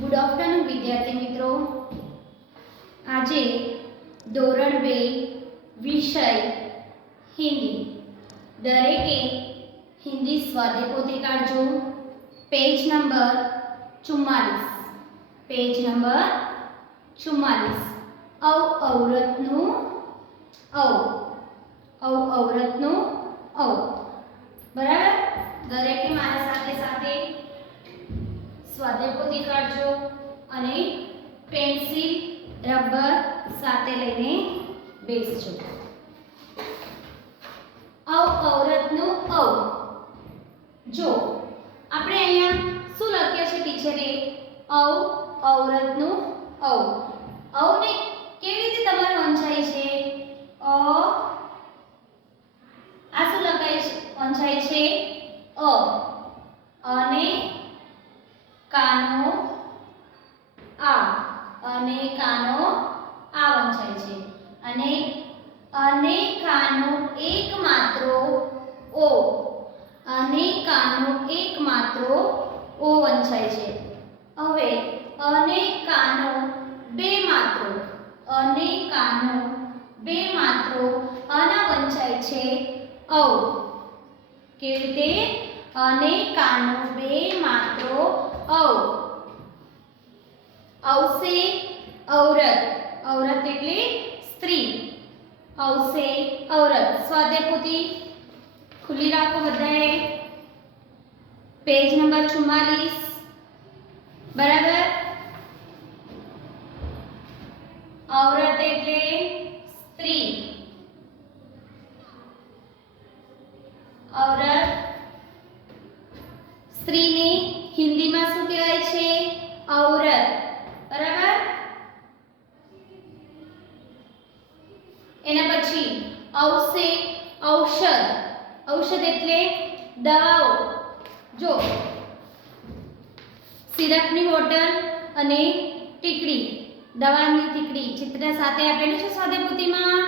Good afternoon વિદ્યાર્થી મિત્રો. આજે ધોરણ 2 વિષય હિન્દી. દરેકે હિન્દી સ્વાધ્યાય પોથી કાઢજો. Page number 44. Page number 44. અવ અવરતનું અવ. અવ અવરતનું અવ. બરાબર. દરેકે મારા સાથે સાથે સ્વાધ્યાય પોથી કાઢજો અને પેન્સિલ રબર સાથે લઈને બેસજો. અવ અવરતનું અવ. જો આપણે અહીંયા શું લખ્યું છે ટીચરે? અવ અવરતનું અવ. અવને કેવી રીતે તમારે વંચાય છે? આ શું લખાય છે? વંચાય છે અ અને કાનો આ અને કાનો આ વંચાય છે અને કાનો એકમાત્ર ઓ અને કાનો એકમાત્ર ઓ વંચાય છે. હવે અને કાનો બે માત્રો અને કાનો બે માત્રો આના વંચાય છે ઔ. કેવી રીતે? અને કાનો બે માત્રો ઔ. ઔસે ઔરત. ઔરત એટલે સ્ત્રી. ઔસે ઔરત. સ્વાધ્યાય પોથી ખુલ્લી રાખો બધાએ. Page number 44. બરાબર. ઔરત એટલે સ્ત્રી. ઔરત સ્ત્રીને હિન્દીમાં શું કહેવાય છે? ઔરત. બરાબર. એના પછી ઔસે ઔષધ. ઔષધ એટલે દવાઓ. જો સિરપની બોટલ અને ટીકડી, દવાની ટીકડી ચિત્ર સાથે આપેલું છે સ્વાધ્યાય પોથીમાં.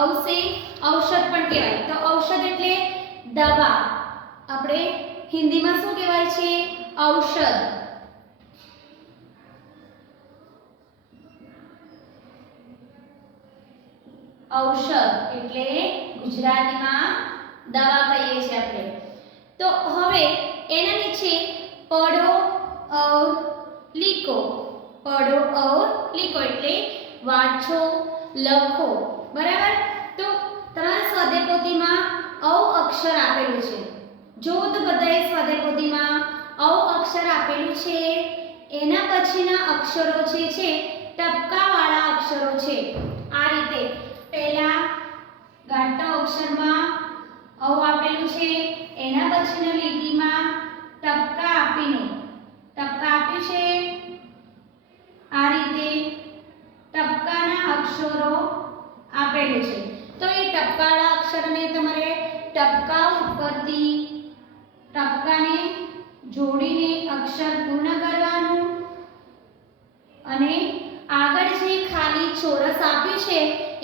ઔસે ઔષધ પણ કહેવાય. તો ઔષધ એટલે દવા. આપણે હિન્દીમાં શું કહેવાય છે? ઔષધ. ઔષધ એટલે ગુજરાતીમાં દવા કહીએ છીએ આપણે. તો હવે એના નીચે પઢો और लिखो. पढ़ो और लिखो એટલે વાંચો, લખો. બરાબર. તો તમારા સ્વાધ્યાય પોથીમાં ઔ અક્ષર આપેલું છે. જો તો બધાએ સ્વાધ્યાય પોથીમાં ઔ અક્ષર આપેલું છે. એના પછીના અક્ષરો છે ટપકાવાળા અક્ષરો છે. આ રીતે પહેલા ગાંઠના અક્ષરમાં ઔ આપેલું છે. એના પછીના લીટીમાં ટપકા આપીને ટપકા આપ્યું છે. આ રીતે ટપકાના અક્ષરો આપેલું છે. તો એ ટપકાવાળા અક્ષરને તમારે ટપકા ઉપરથી ટપકાને જોડીને અક્ષર પૂર્ણ કરવાનું અને આગળ જે ખાલી ચોરસ આપ્યું છે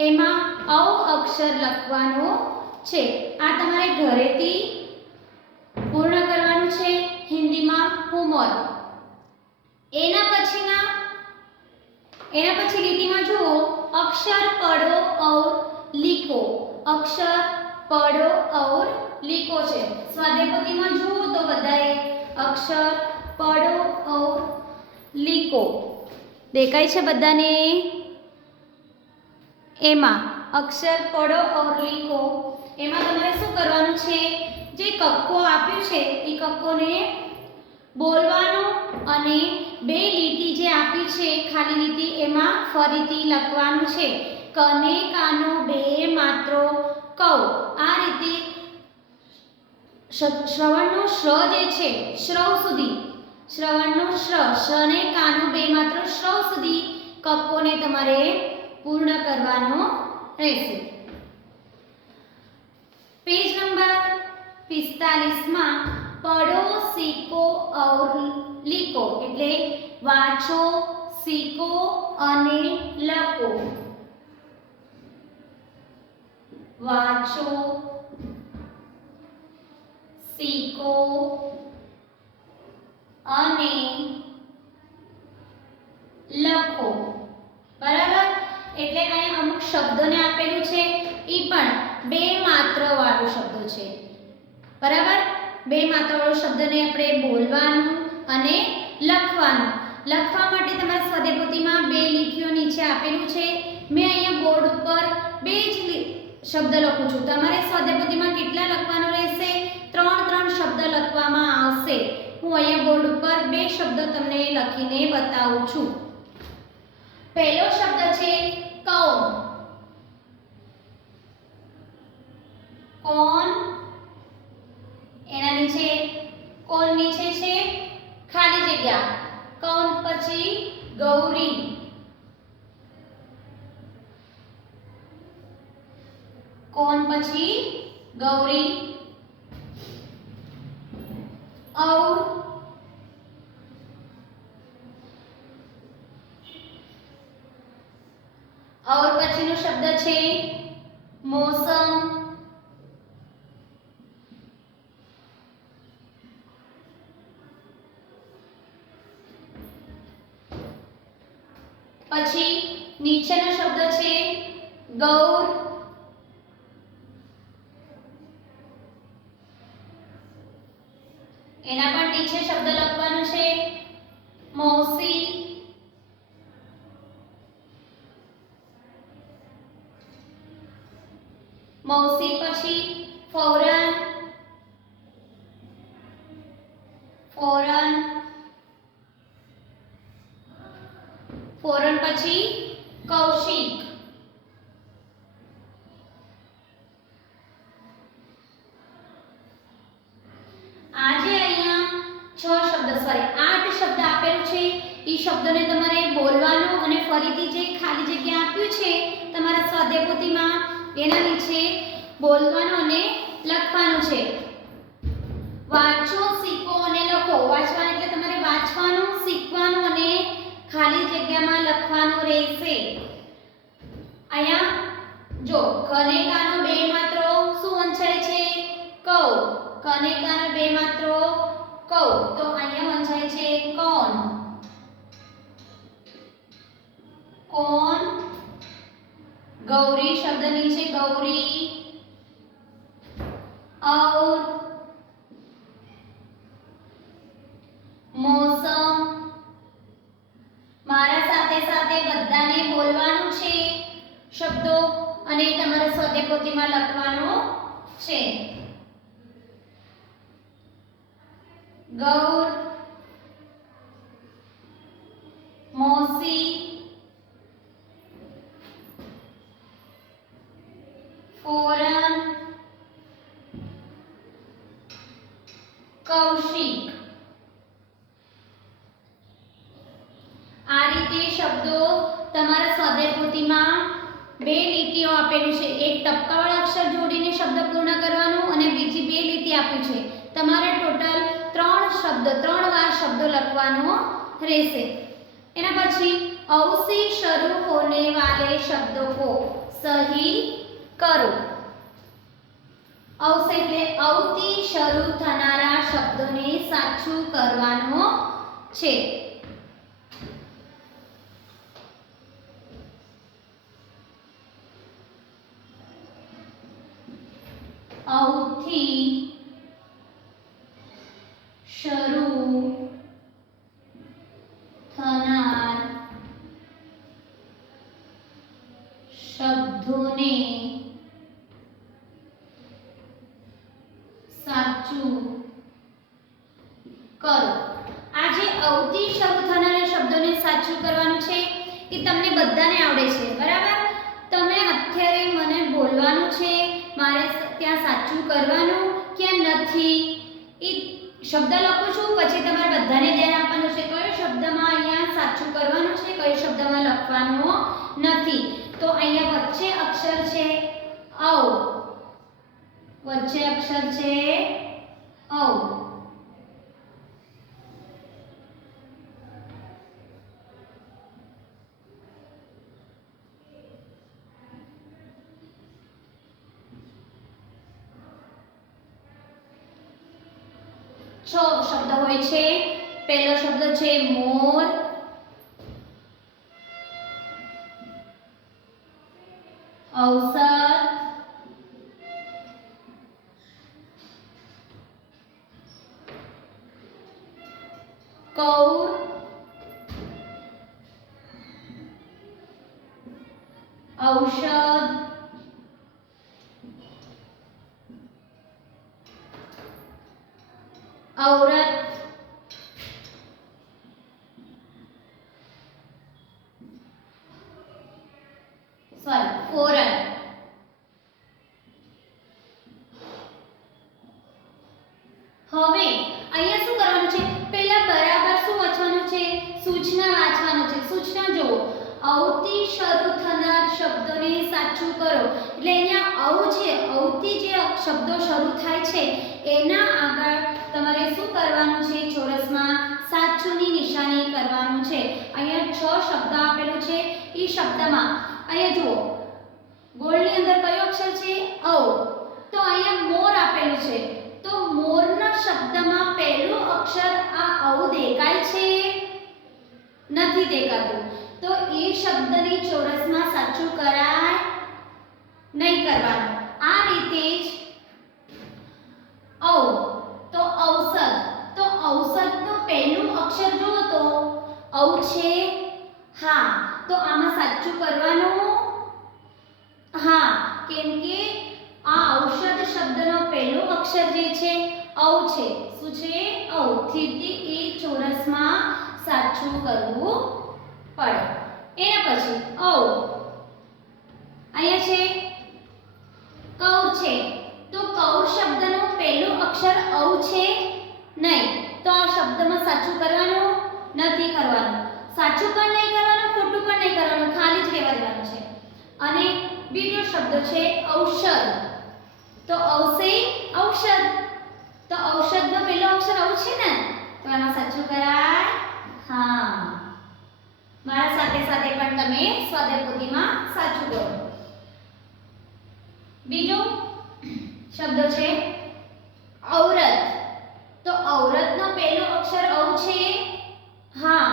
એમાં ઔ અક્ષર લખવાનો છે. આ તમારે ઘરેથી પૂર્ણ કરવાનું છે. હિન્દીમાં હોમવર્ક. એના પછી લીટીમાં જુઓ અક્ષર પढ़ो और लिखो. અક્ષર પढ़ो और लिखो છે. સ્વાધ્યાય પોથીમાં જુઓ તો બધાએ અક્ષર પढ़ो और लिखो દેખાય છે બધાને? એમાં અક્ષર પढ़ो और लिखो એમાં તમારે શું કરવાનું છે? જે કક્કો આપ્યું છે એ કક્કોને બોલવાનો અને બે લીટી જે આપી છે ખાલી લીટી એમાં ફરીથી લખવાનું છે. કને કાનો બે માત્રો કૌ. આ રીતે શ્રવણનો શ્ર જે છે શ્રવ સુધી, શ્રવણનો શ્ર શને કાનો બે માત્ર શ્રવ સુધી કક્કોને તમારે પૂર્ણ કરવાનો રહેશે. પેજ નંબર 45 માં પढ़ो सीखो और लिखो એટલે વાંચો, શીખો અને લખો. વાંચો, શીખો અને શબ્દને આપેલું છે એ પણ બે માત્ર વાળો શબ્દ છે, બરાબર. બે માત્ર વાળો શબ્દને આપણે બોલવાનું અને લખવાનું. લખવા માટે તમારા સ્વાધ્યાયપોથીમાં બે લીટીઓ નીચે આપેલું છે. મેં અહીંયા બોર્ડ ઉપર બે જ શબ્દ લખું છું. તમારે સ્વાધ્યાયપોથીમાં કેટલા લખવાનું રહેશે? 3 શબ્દ લખવામાં આવશે. હું અહીંયા બોર્ડ ઉપર બે શબ્દ તમને લખીને બતાવું છું. પહેલો શબ્દ છે કૌન. કોન, એના નીચે કોન નીચે છે ખાલી જગ્યા. કૌન પછી ગૌરી. કોન પછી ગૌરી. और પછીનો શબ્દ છે મોસમ. પછી નીચેનો શબ્દ છે ગૌર. એના પણ નીચે શબ્દ લખવાનું છે મૌસી. મૌસી પછી ફૌરન. ફૌરન. ફૌરન પછી કૌશિક. આજે અહીંયા 8 શબ્દ આપેલું છે. એ શબ્દને તમારે બોલવાનું અને ફરીથી જે ખાલી જગ્યા આપ્યું છે તમારા સ્વાધ્યાયપોથીમાં એના નીચે બોલવાનું અને લખવાનું છે. વાંચો, શીખો અને લખો. વાંચવાનું એટલે તમારે વાંચવાનું, શીખવાનું અને ખાલી જગ્યામાં લખવાનું રહેશે. અહીંયા જો કનેકાનો બે માત્રો શું વંચાય છે? કૌ. કનેકાનો બે માત્રો કૌ. તો અહીંયા વંચાય છે કોન. કોન. गौरी शब्द नीचे गौरी. और मौसम. મારા સાથે સાથે બધાને બોલવાનું છે શબ્દો અને તમારા સ્વાધ્યાયપોથીમાં લખવાનું છે. ગૌર, મૌસી, ફૌરન, કૌશિક. આ રીતે શબ્દો તમારા સ્વાધ્યાયપોથીમાં બે લીટીઓ આપેલું છે. એક ટપકાવાળા અક્ષર જોડીને શબ્દ પૂર્ણ કરવાનું અને બીજી બે લીટી આપ્યું છે. તમારે ટોટલ 3 શબ્દ 3 વાર શબ્દો લખવાનો રહેશે. એના પછી औ से शुरू होने वाले शब्दों को सही करो. औ से એટલે औથી શરૂ થનારા શબ્દોને સાચું કરવાનો છે. औથી શરૂ થનાર શબ્દોને સાચું કરો. આજે औથી શરૂ થનારા શબ્દોને સાચું કરવાનું છે એ તમને બધાને આવડે છે, બરાબર? તમે અત્યારે મને બોલવાનું છે, મારે ત્યાં સાચું કરવાનું કે નથી એ શબ્દ લખું છું, પછી તમારે બધાને ધ્યાન આપવાનું છે કયો શબ્દમાં અહીંયા સાચું કરવાનું છે, કયો શબ્દમાં લખવાનું નથી. તો અહીંયા વચ્ચે અક્ષર છે ઔ. વચ્ચે અક્ષર છે ઔ. છ શબ્દ હોય છે. પહેલો શબ્દ છે મોર. કૌર, ઔષધ, ઔરત, ફોરન. હવે અહીંયા શું કરવાનું છે? પહેલા બરાબર શું વાંચવાનું છે? સૂચના વાંચવાનું છે. સૂચના જુઓ. ઔથી શરૂ થનાર શબ્દોને સાચું કરો. એટલે અહીંયા ઔ છે, ઔથી જે શબ્દો શરૂ થાય છે એના આગળ તમારે શું કરવાનું છે? ચોરસમાં સાચુંની નિશાની કરવાનું છે. અહીંયા 6 શબ્દ આપેલું છે. એ શબ્દમાં અહીંયા જુઓ, ગોળની અંદર કયો અક્ષર છે? ઔ. તો અહીંયા મોર આપેલું છે. તો મોરના શબ્દમાં પહેલું અક્ષર આ ઔ દેખાય છે? નથી દેખાતું. તો એ શબ્દને ચોરસમાં સાચું કરાય નહીં કરવાનું. આ રીતે જ ઔ. તો ઔષધ. તો ઔષધનું પહેલું અક્ષર જુઓ તો ઔ છે. હા, તો આમાં સાચું કરવાનું હા, કેમ કે આ ઔષધ શબ્દનો પહેલો અક્ષર જે છે ઔ છે. શું છે? ઔ. થી એ ચોરસમાં સાચું કરવું પડે. એના પછી ઔ. અહીંયા છે કૌર છે. તો કૌર શબ્દનો પહેલો અક્ષર ઔ છે નહીં. તો આ શબ્દમાં સાચું કરવાનું નથી કરવાનું. સાચું પણ નહીં કરવાનું, ખોટું પણ નહીં કરવાનું, ખાલી જ રહેવા દેવાનું છે. અને બીજો શબ્દ છે ઔષધ. તો ઔષે ઔષધ. તો ઔષધનો પહેલો અક્ષર ઔ છે ને, તો આમાં સાચું કરાય. હા, મારા સાથે સાથે પણ તમે સ્વાધ્યાય પોથીમાં સાચું કરો. બીજો શબ્દ છે ઔરત. તો ઔરતનો પહેલો અક્ષર ઔ છે. હા,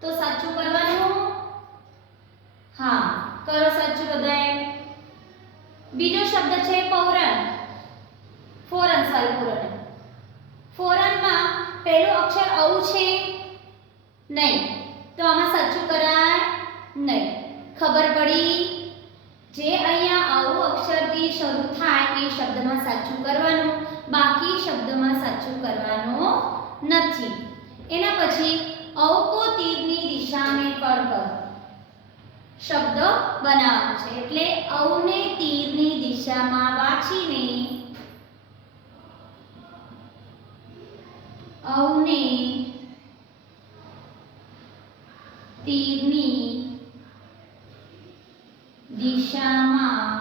તો સાચું કરવાનું. હા, કરો સાચું બધાએ. બીજો શબ્દ છે પૌરણ. ફોરન. ફોરનમાં પહેલો અક્ષર ઔ છે નહીં. તો આમાં સાચું કરાય નહીં. ખબર પડી? જે અહીંયા આવું અક્ષરથી શરૂ થાય એ શબ્દમાં સાચું કરવાનું, બાકી શબ્દમાં સાચું કરવાનું નથી. એના પછી ઔ કો તીરની દિશા में पढ़कर શબ્દ બનાવવાનો છે. એટલે ઔને તીરની દિશામાં વાંચીને, ઔને તીરની દિશામાં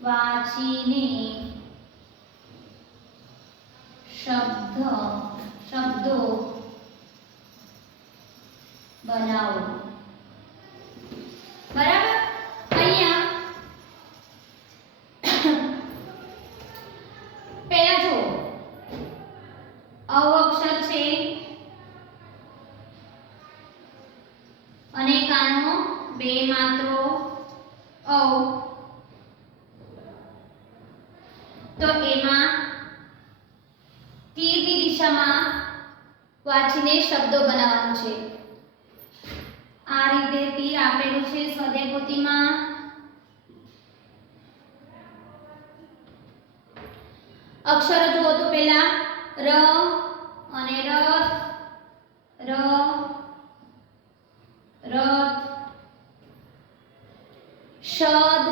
વાંચીને શબ્દો બનાવો. બરાબર? અહીંયા પહેલા જો ઔ અક્ષર છે અને કાનો બે માત્રો ઔ. તો એમાં તીરની દિશામાં વાંચીને શબ્દો બનાવવાનું છે. આ રીતે તીર આપેલું છે સ્વાધ્યાય પોથીમાં. અક્ષરો જુઓ તો પહેલા ર અને રથ, રથ, શદ,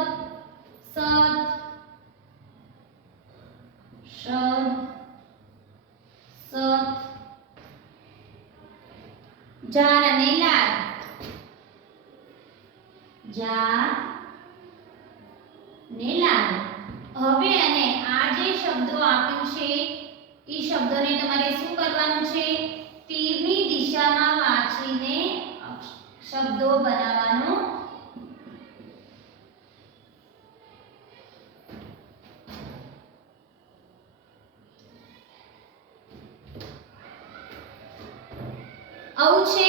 જાર અને લાલ, જાર ને લાલ. હવે અને આ જે શબ્દો આપ્યું છે એ શબ્દોને તમારે શું કરવાનું છે? તીરની દિશામાં વાંચીને શબ્દો બનાવવાનો. ઔ છે,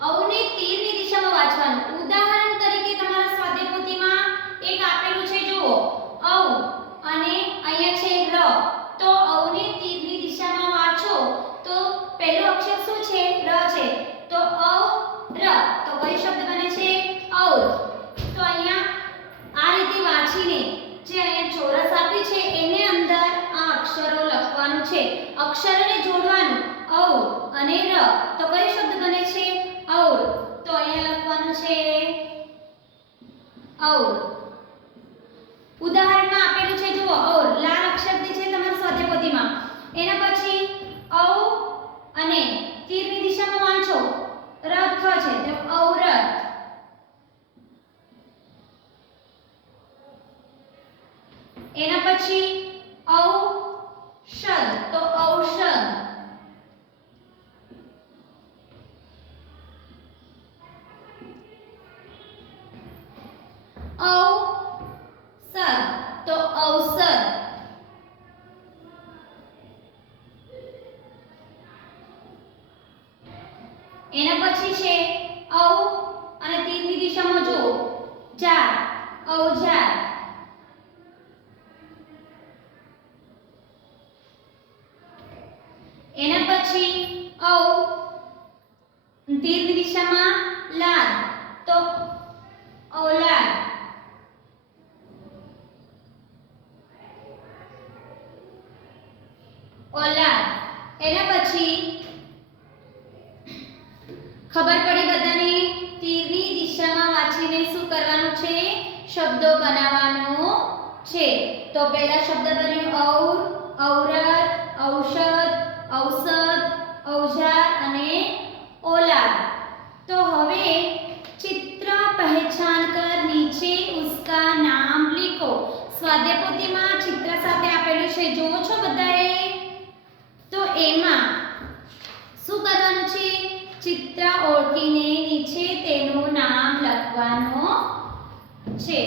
ઔને તીરની દિશામાં વાંચવાનું. ઉદાહરણ તરીકે તમારા સ્વાધ્યાય પોથીમાં એક આપેલું છે જુઓ, ઔ અને અહીંયા છે ર. તો ઔને તીરની દિશામાં વાંચો તો છે ર છે તો ઔ ર તો કઈ શબ્દ બને છે ઔર તો અહીંયા આ રીતે વાંચીને જે અહીંયા ચોરસ આપી છે એને અંદર આ અક્ષરો લખવાનું છે અક્ષરોને જોડવાનું ઔ અને ર તો કઈ શબ્દ બને છે ઔર તો અહીંયા લખવાનું છે ઔર ઉદાહરણમાં આપેલું છે જુઓ ઔર લાલ અક્ષરથી છે તમારા સ્વાધ્યાય પોથીમાં એના પછી ઔ અને તીરની દિશામાં વાંચો રથ છે તો ઔરત એના પછી ઔષધ તો ઔષધ ઔષધ તો ઔષધ એના પછી છે ઔ અને તીરની દિશામાં જો જા ઔજાર એના પછી ઔ તીરની દિશામાં લાદ તો ઔલાદ ઓલાદ એના પછી ખબર પડી બધાને તીરની દિશામાં વાંચીને શું કરવાનું છે શબ્દો બનાવવાનો છે તો પહેલા શબ્દ બન્યું ઔર ઔરત ઔષધ औसत औजार અને औलाद तो હવે चित्र पहचान कर नीचे उसका नाम लिखो સ્વાધ્યાય પોથીમાં ચિત્ર સાથે આપેલું છે જોવો છો બધાએ તો એમાં શું કરવાનું છે ચિત્ર ઓળખીને નીચે તેનું નામ લખવાનું છે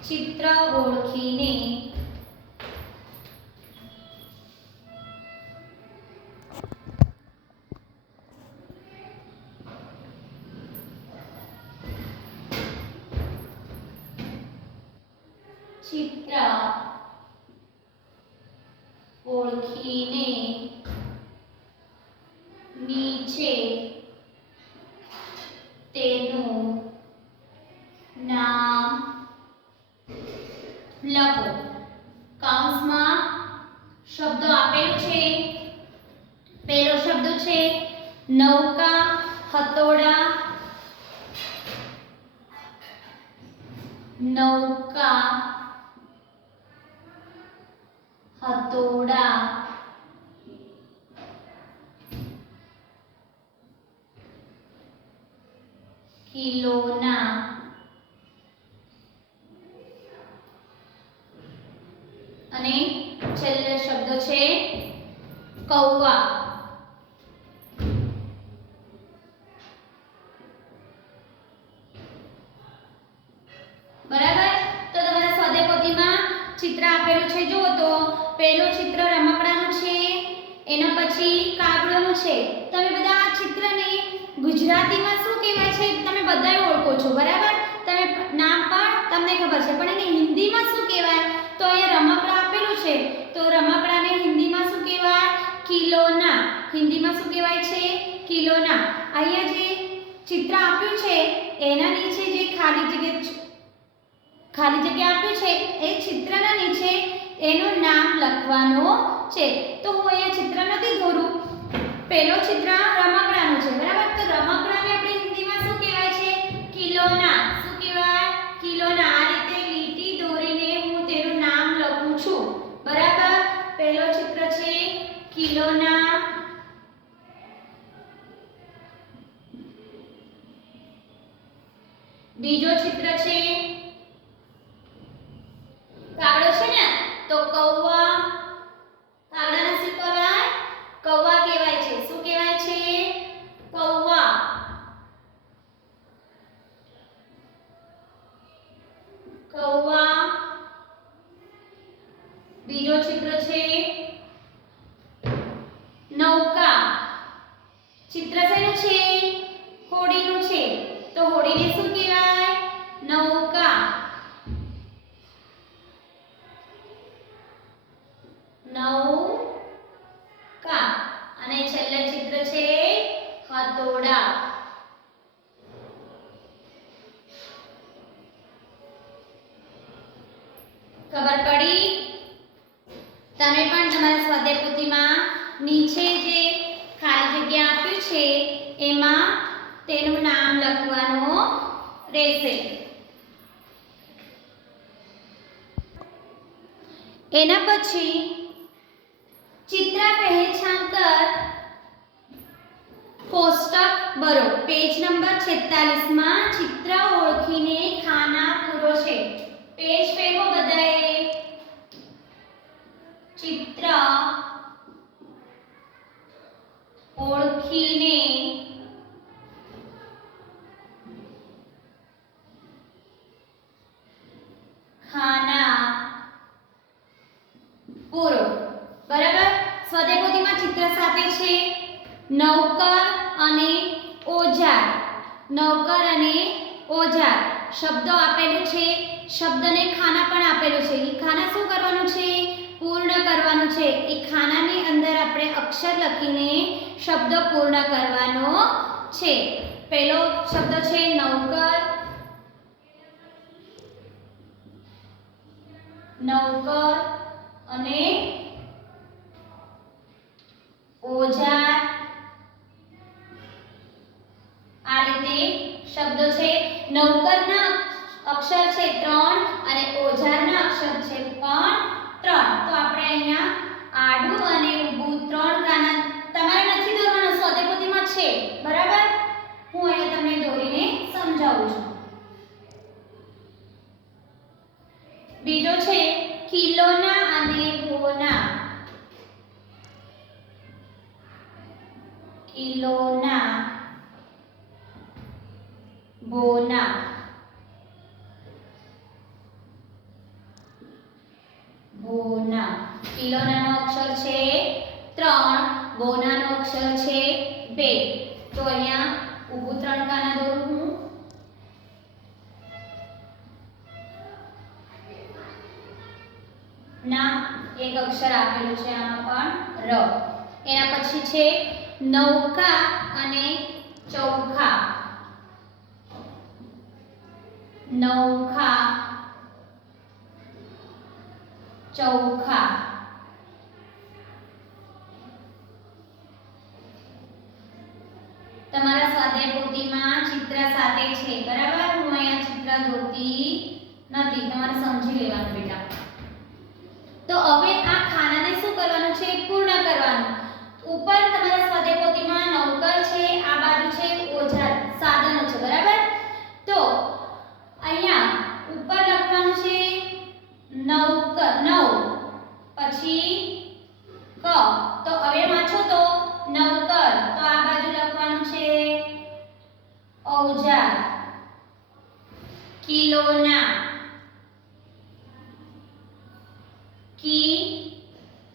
चित्र ओळखीने चित्र ओळखीने नीचे तेનું नाम લખો કૌંસમાં શબ્દો આપેલ છે પહેલો શબ્દ છે નૌકા હથોડા નૌકા હથોડા ખિલોના અને છેલ્લો શબ્દ છે કૌવા બરાબર તો તમારા સ્વાધ્યાય પોથીમાં ચિત્ર આપેલું છે જો તો પહેલું ચિત્ર રમકડાનું છે એના પછી કાગળોનું છે તમે બધા આ ચિત્રને ગુજરાતીમાં શું કહેવાય છે તમે બધાએ ઓળખો છો બરાબર તમે નામ પણ તમને ખબર છે પણ એને હિન્દીમાં શું કહેવાય તો અહીંયા રમકડા આપેલું છે તો રમકડાને હિન્દીમાં શું કહેવાય ખિલોના હિન્દીમાં શું કહેવાય છે ખિલોના અહીંયા જે ચિત્ર આપ્યું છે એના નીચે જે ખાલી જગ્યા આપ્યું છે એ ચિત્રના નીચે એનું નામ લખવાનું છે તો હું અહીંયા ચિત્ર નથી દોરું પહેલો ચિત્ર રમકડાનું છે બરાબર તો રમકડાને આપણે હિન્દીમાં શું કહેવાય છે ખિલોના શું કહેવાય ખિલોના આ રીતે લીટી દોરીને હું તેનું નામ લખું છું બરાબર પહેલો ચિત્ર છે ખિલોના બીજો ચિત્ર છે કાગડો છે ને તો કૌવા કાગડાને શું કહેવાય કૌવા કહેવાય છે શું કહેવાય છે કૌવા કૌવા બીજો ચિત્ર છે નૌકા ચિત્ર શેનું છે હોડીનું છે તો હોડીને શું કહેવાય નૌકા ખબર પડી? તમે પણ તમારા સ્વાધ્યાય પોથીમાં નીચે જે ખાલી જગ્યા આપ્યું છે એમાં તેનું નામ લખવાનું રહેશે. એના પછી ચિત્ર પહેચાન કર કોષ્ટક ભરો. પેજ નંબર 46 માં ચિત્ર ઓળખીને ખાના પૂરો છે. પેજ ફેરવો બધાએ. ચિત્ર ઓળખીને ખાના પૂરો. બરાબર. સ્વાધ્યાય પોથીમાં ચિત્ર સાથે છે નૌકર અને ઓજાર. નૌકર અને ઓજાર શબ્દો આપેલું છે. શબ્દને ખાના પણ આપેલું છે. એ ખાના શું કરવાનું છે? પૂર્ણ કરવાનું છે. એ ખાનાની અંદર આપણે અક્ષર લખીને શબ્દ પૂર્ણ કરવાનો છે. પહેલો શબ્દ છે નૌકર. નૌકર અને ઓજાર. આ રીતે શબ્દો છે. નૌકરના અક્ષર છે 3 અને ઓજારના અક્ષર છે પણ 3. તો આપણે અહીંયા આડું અને ઊભું 3 ખાના તમારે નથી દોરવાનું, સ્વાધ્યાય પોથીમાં છે. બરાબર. હું અહીંયા તમને દોરીને સમજાવું છું. બીજો છે કિલોના અને બોના. કિલોના બોના. બોના. કિલોનાનો અક્ષર છે 3, બોનાનો અક્ષર છે 2. તો અહીંયા ઊભું 3 ખાના દોરું હું. ના એક અક્ષર આપેલું છે આમાં પણ ર. એના પછી છે નૌકા અને ચૌખા. નૌકા ચૌખા. તમારા સ્વાધ્યાય પોથીમાં ચિત્ર સાથે છે. બરાબર. હું અહીંયા ચિત્ર દોરતી નથી, તમારે સમજી લેવાનું બેટા. તો હવે આ ખાનાને શું કરવાનું છે? પૂર્ણ કરવાનું. ઉપર તમારા સ્વાધ્યાય પોથીમાં નૌકર છે, આ બાજુ છે ઓજાર, સાધનો છે. બરાબર. તો અહીંયા ઉપર લખવાનું છે નૌકર, નૌ પછી ક. તો હવે વાંચો તો નૌકર. તો આ બાજુ લખવાનું છે ઓજાર. કિલોના. કી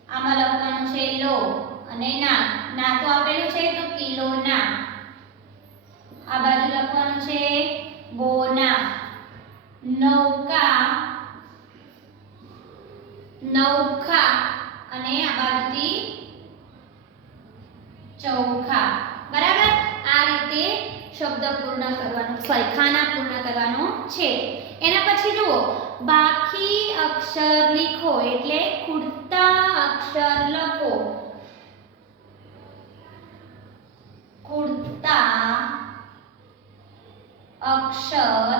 આમાં લખવાનું છે લો અને ના. ના તો આપેલું છે તો કિલોના. આ બાજુ લખવાનું છે બોના. નૌકા. નૌખા અને આ બાજુથી ચૌખા. બરાબર. આ રીતે શબ્દ પૂર્ણ કરવાનો, સોરી ખાના પૂર્ણ કરવાનો છે. એના પછી જુઓ બાકી અક્ષર લીખો એટલે ખૂટતા અક્ષર લખો. ખૂટતા અક્ષર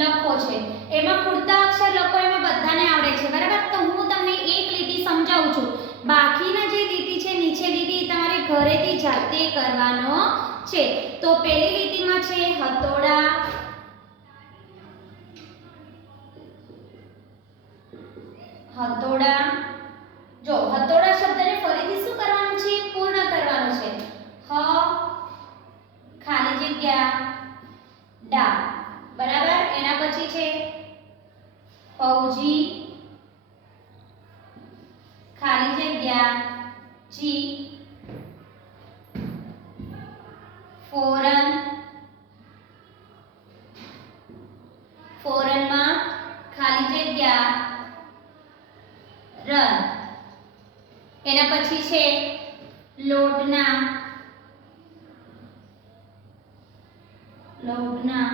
લખો છે. એમાં ખૂટતા અક્ષર લખો એમાં બધાને આવડે છે. બરાબર. તો હું તમને એક લીટી સમજાવું છું. બાકીના જે લીટી છે નીચે લીટી તમારે ઘરેથી જાતે કરવાનો છે. તો પહેલી લીટીમાં છે હથોડા. હથોડા. જો હથોડા શબ્દને ફરીથી શું કરવાનું છે? પૂર્ણ કરવાનું છે. હ ખાલી જગ્યા ડા. બરાબર. એના પછી છે ફૌજી. ખાલી જગ્યા જી. ફોરન. ફોરનમાં ખાલી જગ્યા રન. એના પછી છે લોટના. લોટના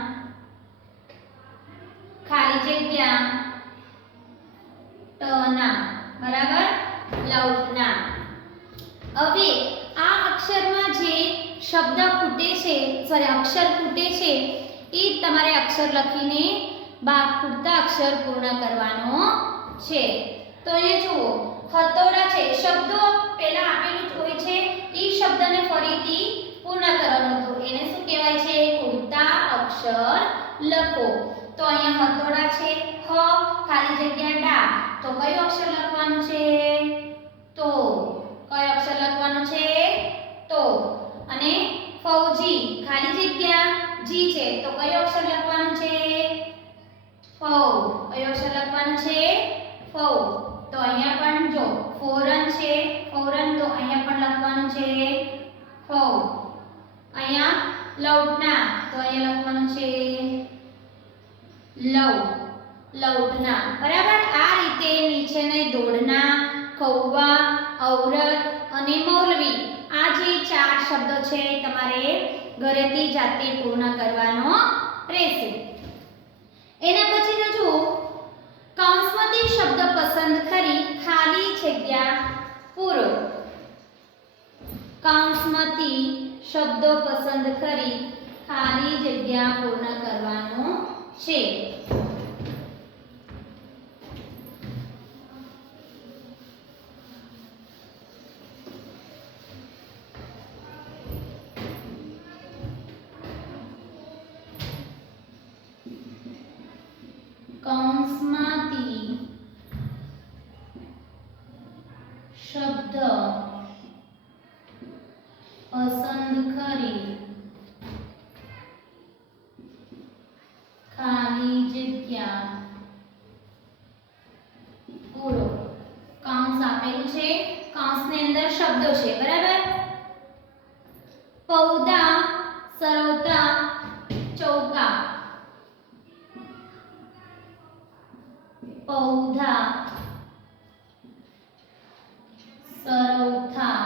ખાલી જગ્યા ટના, બરાબર, લૌટના. હવે આ અક્ષરમાં જે શબ્દ ખૂટે છે, સોરી અક્ષર ખૂટે છે, એ તમારે અક્ષર લખીને ખૂટતા અક્ષર પૂર્ણ કરવાનો છે. તો અહીંયા જુઓ, હથોડા છે, શબ્દો પહેલા આપેલું હોય છે, એ શબ્દને ફરીથી પૂર્ણ કરવાનો હતો, એને શું કહેવાય છે? ખૂટતા અક્ષર લખો. તો અહીંયા હથોડા છે, હ ખાલી જગ્યા ડા, તો કયો અક્ષર લખવાનું છે? તો. કયો અક્ષર લખવાનો છે? તો. અને ફૌજી ખાલી જગ્યા જી છે, તો કયો અક્ષર લખવાનો છે? ફૌ. કયો અક્ષર લખવાનો છે? ફૌ. તો અહીંયા પણ જો ફોરન છે, ફોરન, તો અહીંયા પણ લખવાનું છે ફૌ. અહીંયા લૌટના, તો અહીંયા લખવાનું છે લવ, લૌટના. બરાબર. આ રીતે નીચેને દોડના, કૌવા, ઔરત અને મૌલવી, આ જે 4 શબ્દો છે તમારે ઘરેથી જાતે પૂર્ણ કરવાનો રહેશે. એના પછી જો કૌંસમાંથી શબ્દ પસંદ કરી ખાલી જગ્યા પૂરો. કૌંસમાંથી શબ્દો પસંદ કરી ખાલી જગ્યા પૂર્ણ કરવાનો છે. કૌંસમાંથી શબ્દ પસંદ કરી ખાલી જગ્યા પૂરો. કૌંસ આપેલું છે, કૌંસની અંદર શબ્દો છે, બરાબર. પૌધા, સરવતા, ચૌકા. પૌધા, સરવથા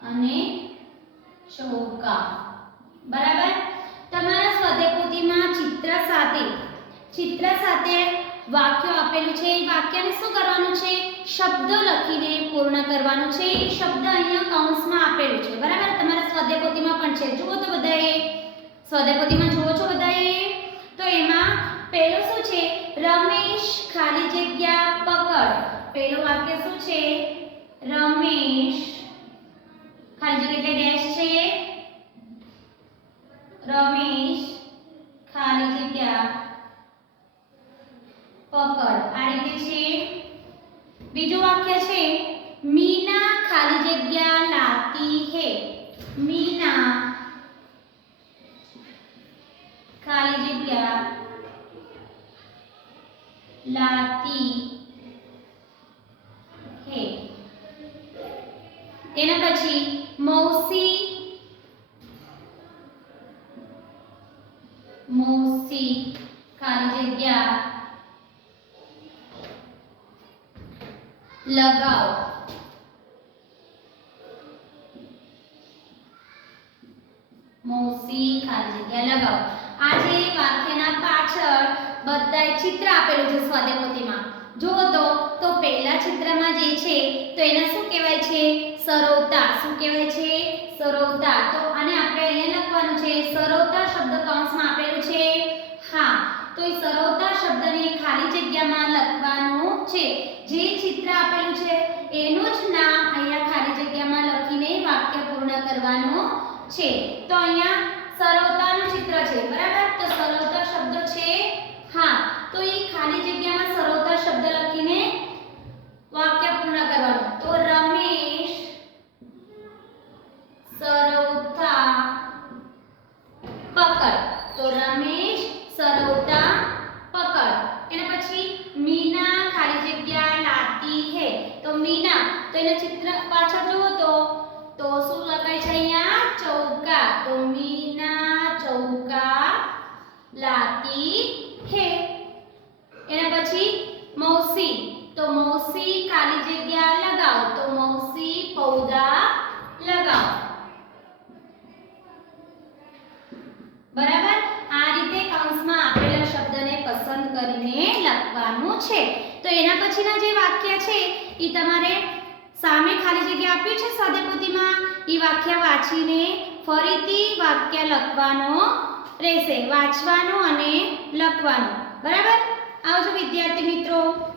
અને ચૌકા. બરાબર. તમારા સ્વાધ્યાય પોથીમાં ચિત્ર સાથે વાક્યો આપેલું છે. એ વાક્યને શું કરવાનું છે? શબ્દ લખીને પૂર્ણ કરવાનું છે. એ શબ્દ અહીંયા કૌંસમાં આપેલું છે, બરાબર. તમારા સ્વાધ્યાય પોથીમાં પણ છે, જુઓ તો બધાએ સ્વાધ્યાય પોથીમાં જુઓ છો બધાએ. તો એમાં પહેલું શું છે? રમેશ ખાલી જગ્યા પકડ. પહેલું વાક્ય શું છે? રમેશ ખાલી જગ્યા એટલે ડેશ છે, રમેશ ખાલી જગ્યા પકડ. આ રીતે છે. બીજું વાક્ય છે મીના ખાલી જગ્યા લાતી હે. મીના ખાલી જગ્યા લાતી હે. એના પછી મૌસી ખાલી જગ્યા લગાવ. મૌસી ખાલી જગ્યા લગાવ. આ જે વાક્યના પાછળ બધાય ચિત્ર આપેલું છે સ્વાધ્યાય પોથીમાં, જુઓ તો પહેલા ચિત્રમાં જે છે તો એને શું કહેવાય છે? સરવતા. શું કહેવાય છે? સરવતા. તો આને આપણે અહીંયા લખવાનું છે. સરવતા શબ્દ કૌંસમાં આપેલું છે. હા, તો એ સરવતા શબ્દને ખાલી જગ્યામાં લખવાનું છે. જે ચિત્ર આપેલું છે એનું જ નામ અહીંયા ખાલી જગ્યામાં લખીને વાક્ય પૂર્ણ કરવાનું છે. તો અહીંયા સરવતાનું ચિત્ર છે, બરાબર. તો સરવતા શબ્દ છે. હા, તો એ ખાલી જગ્યામાં સરવતા શબ્દ લખીને વાક્ય પૂર્ણ કરવાનું. તો રમેશ સરવતા પકડ. તો રમેશ સરવતા પકડ. એના પછી મીના ખાલી જગ્યા લાતી હે. તો મીના, તો એના ચિત્ર પાછળ જુઓ તો શું લખાય છે અહીંયા? ચૌકા. તો મીના ચૌકા લાતી હે. એના પછી મૌસી, તો મૌસી ખાલી જગ્યા લગાવ. તો મૌસી પૌધા લગાવ. બરાબર. આ રીતે કૌંસમાં આપેલા શબ્દને પસંદ કરીને લખવાનું છે. તો એના પછીના જે વાક્ય છે એ તમારે સામે ખાલી જગ્યા આપ્યું છે સ્વાધ્યાયપોથીમાં એ વાક્ય વાંચીને ફરીથી વાક્ય લખવાનો રહેશે. વાંચવાનું અને લખવાનું. બરાબર? આવજો વિદ્યાર્થી મિત્રો.